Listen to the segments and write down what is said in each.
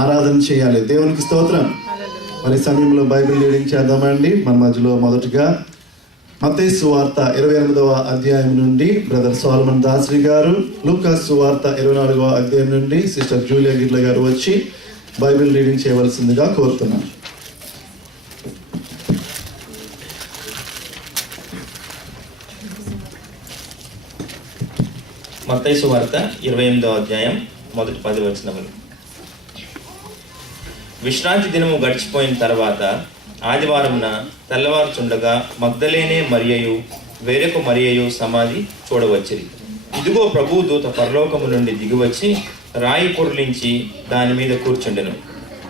ఆరాధన చేయాలి. దేవునికి స్తోత్రం. మరి సమయంలో బైబిల్ రీడింగ్ చేద్దామండి. మన మధ్యలో మొదటిగా మత్తయి సువార్త 28వ అధ్యాయం నుండి బ్రదర్ సోలమన్ దాసరి గారు, లూకా సువార్త 24వ అధ్యాయం నుండి సిస్టర్ జూలియా గిర్ల గారు వచ్చి బైబిల్ రీడింగ్ చేయవలసిందిగా కోరుతున్నాను. మత్తయి సువార్త 28వ అధ్యాయం మొదటి 10 వచనములు. విశ్రాంతి దినము గడిచిపోయిన తర్వాత ఆదివారమున తెల్లవారుచుండగా మగ్దలేనే మరియయు వేరొక మరియయు సమాధి చూడవచ్చిరి. ఇదిగో ప్రభువు దూత పరలోకము నుండి దిగివచ్చి రాయి పొర్లించి దాని మీద కూర్చుండెను.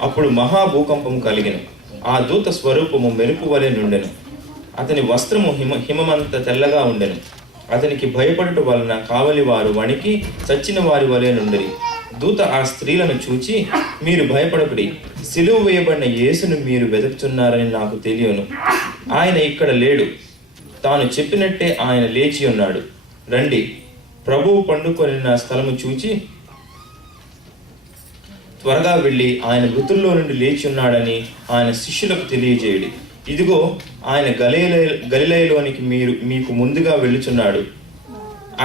అప్పుడు మహాభూకంపము కలిగెను. ఆ దూత స్వరూపము మెరుపు వలె నుండెను. అతని వస్త్రము హిమమంత తెల్లగా ఉండెను. అతనికి భయపడుట వలన కావలి వారు వణికి చచ్చిన వారి వలె నుండిరి. దూత ఆ స్త్రీలను చూచి, మీరు భయపడకుడి, సిలువ వేయబడిన యేసును మీరు వెతుకుతున్నారని నాకు తెలియను. ఆయన ఇక్కడ లేడు, తాను చెప్పినట్టే ఆయన లేచి ఉన్నాడు. రండి, ప్రభువు పండుకొనిన స్థలము చూచి త్వరగా వెళ్ళి ఆయన మృతుల్లో నుండి లేచి ఉన్నాడని ఆయన శిష్యులకు తెలియజేయుడి. ఇదిగో ఆయన గలిలయలోనికి మీకు ముందుగా వెళ్ళుచున్నాడు.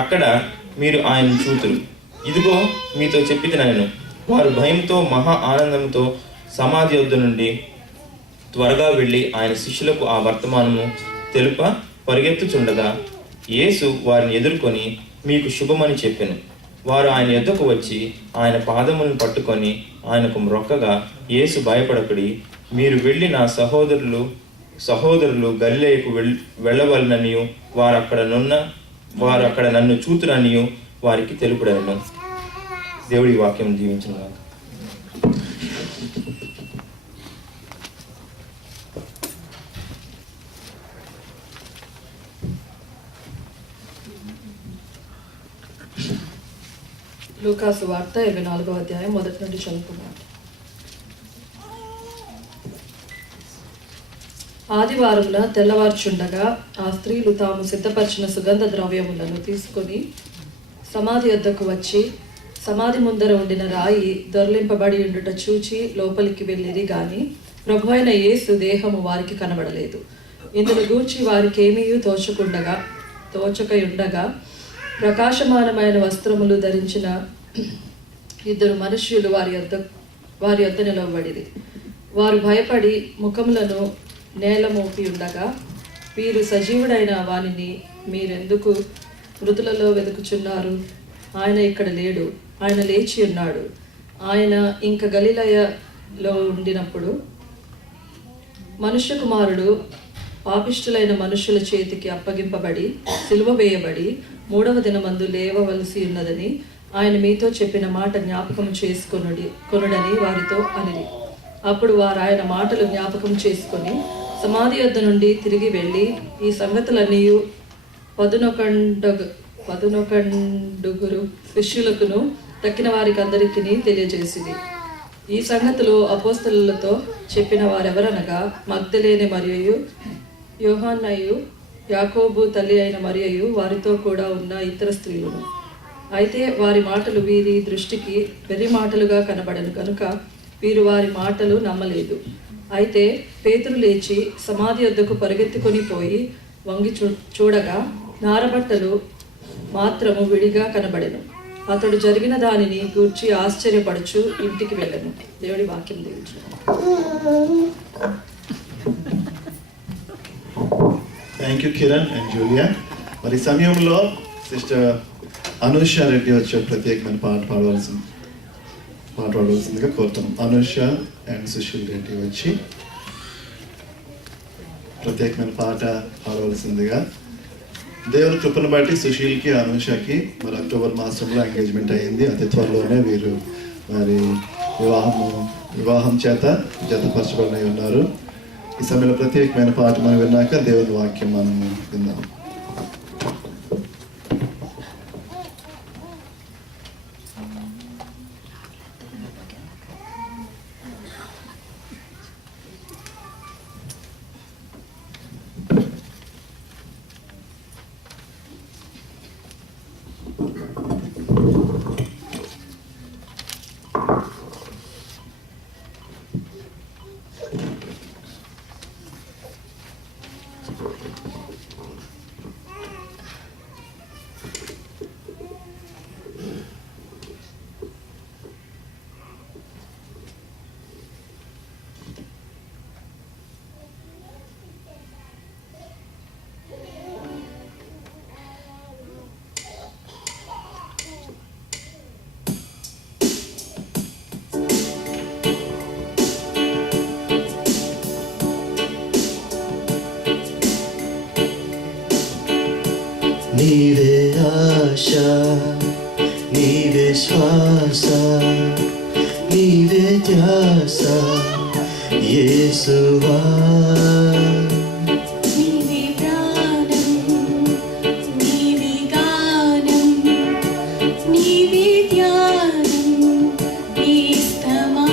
అక్కడ మీరు ఆయన చూతురు. ఇదిగో మీతో చెప్పితినను. వారు భయంతో మహా ఆనందంతో సమాధి వద్ద నుండి త్వరగా వెళ్ళి ఆయన శిష్యులకు ఆ వర్తమానము తెలుప పరిగెత్తుచుండగా యేసు వారిని ఎదుర్కొని మీకు శుభమని చెప్పెను. వారు ఆయన యొద్దకు వచ్చి ఆయన పాదములను పట్టుకొని ఆయనకు మ్రొక్కగా, యేసు భయపడకుడి, మీరు వెళ్ళి నా సహోదరులు గలిలయకు వెళ్ళవలననియు వారు అక్కడ నన్ను చూతురనియు వారికి తెలుపుడను. దేవుడి వాక్యం దీవించును. లూకా సువార్త 24వ అధ్యాయం మొదటి నుండి చదువుకున్నాం. ఆదివారమున తెల్లవార్చుండగా ఆ స్త్రీలు తాము సిద్ధపరిచిన సుగంధ ద్రవ్యములను తీసుకొని సమాధి వద్దకు వచ్చి సమాధి ముందర ఉండిన రాయి దొర్లింపబడి ఉండుట చూచి లోపలికి వెళ్ళిరి గాని ప్రభు అయిన యేసు దేహము వారికి కనబడలేదు. ఇందును గూర్చి వారికేమీ తోచకయుండగా ప్రకాశమానమైన వస్త్రములు ధరించిన ఇద్దరు మనుష్యులు వారి యొద్ద నిలవబడిరి. వారు భయపడి ముఖములను నేల మోపి ఉండగా, వీరు సజీవుడైన వానిని మీరెందుకు మృతులలో వెతుకుచున్నారు? ఆయన ఇక్కడ లేడు, ఆయన లేచి ఉన్నాడు. ఆయన ఇంక గలిలయలో ఉండినప్పుడు మనుష్య కుమారుడు పాపిష్టులైన మనుషుల చేతికి అప్పగింపబడి సిలువ వేయబడి 3వ దినమందు లేవవలసి ఉన్నదని ఆయన మీతో చెప్పిన మాట జ్ఞాపకం కొనుడని వారితో అనిరి. అప్పుడు వారు ఆయన మాటలు జ్ఞాపకం చేసుకొని సమాధి వద్ద నుండి తిరిగి వెళ్ళి ఈ సంగతులన్నీ 11 శిష్యులకును తక్కిన వారికి అందరికీ తెలియజేసింది. ఈ సంగతులు అపోస్తలులతో చెప్పిన వారెవరనగా మగ్దలేనే మరియయు, యోహాన్నయు, యాకోబు తల్లి అయిన మరియయు, వారితో కూడా ఉన్న ఇతర స్త్రీలను. అయితే వారి మాటలు వీరి దృష్టికి వెర్రి మాటలుగా కనబడను కనుక వీరు వారి మాటలు నమ్మలేదు. అయితే పేతురు లేచి సమాధి వద్దకు పరిగెత్తుకొని పోయి వంగి చూడగా నారబట్టలు మాత్రము విడిగా కనబడెను. అతడు జరిగిన దానిని గూర్చి ఆశ్చర్యపడుచు ఇంటికి వెళ్ళను. దేవుడి వాక్యం దీవించు. Thank you Kiran and Julia. మరి సమయంలో సిస్టర్ అనూష రెడ్డి వచ్చే ప్రత్యేకమైన పాట పాడవలసిందిగా కోరుతున్నాం. అనూష అండ్ సుశీల్ రెడ్డి వచ్చి ప్రత్యేకమైన పాట పాడవలసిందిగా. దేవుని కృపను బట్టి సుశీల్కి అనూషకి మరి అక్టోబర్ మాసంలో ఎంగేజ్మెంట్ అయ్యింది. అతి త్వరలోనే వీరు మరి వివాహం చేత జతపరచబడి ఉన్నారు. ఈ సమయంలో ప్రత్యేకమైన పాట మనం విన్నాక దేవుని వాక్యం మనం విందాం. ధ్యాస యేసువా. నీవే ప్రాణం, నీవే గానం, నీవే ధ్యానం, ఇష్టమా.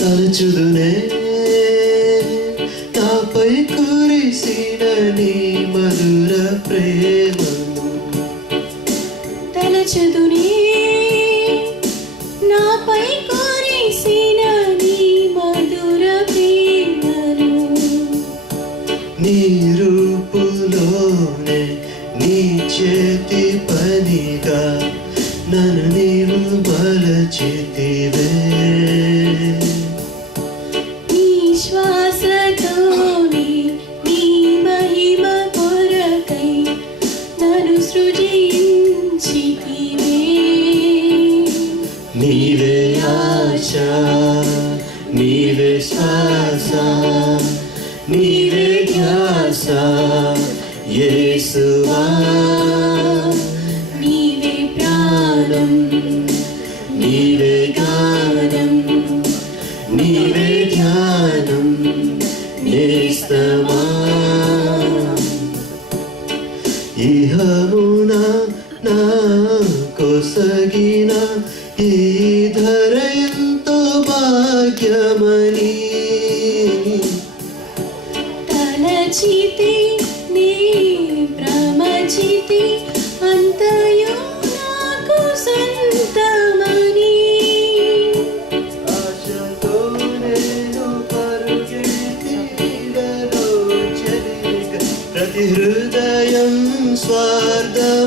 తలచుదునే నాపై కురిసిన నీ మధుర ప్రేమను. తలచుదునే నాపై కురిసిన నీ మధుర ప్రేమను. నీ రూపులోనే నీ చేతి పనిగా నన్ను నీవు మలచితివే. నీ శ్వాసతోనే నీ మహిమ కొరకై నన్ను సృజించితివే. నీవే ఆశ, నీవే శ్వాస, నీవే ధ్యాస యేసువా. నీవే ప్రాణం, నీవే గానం, నీవే ధ్యానం నేస్తమా. ఇహమున నా కొసగిన ఈ ధర ఎంతో భాగ్యమని తలచితి నీ ప్రమచితి అంతయు నాకు సొంతమని. ఆశతో నేను పరుగెత్తిలలో చెరిగ ప్రతి హృదయం స్వార్థం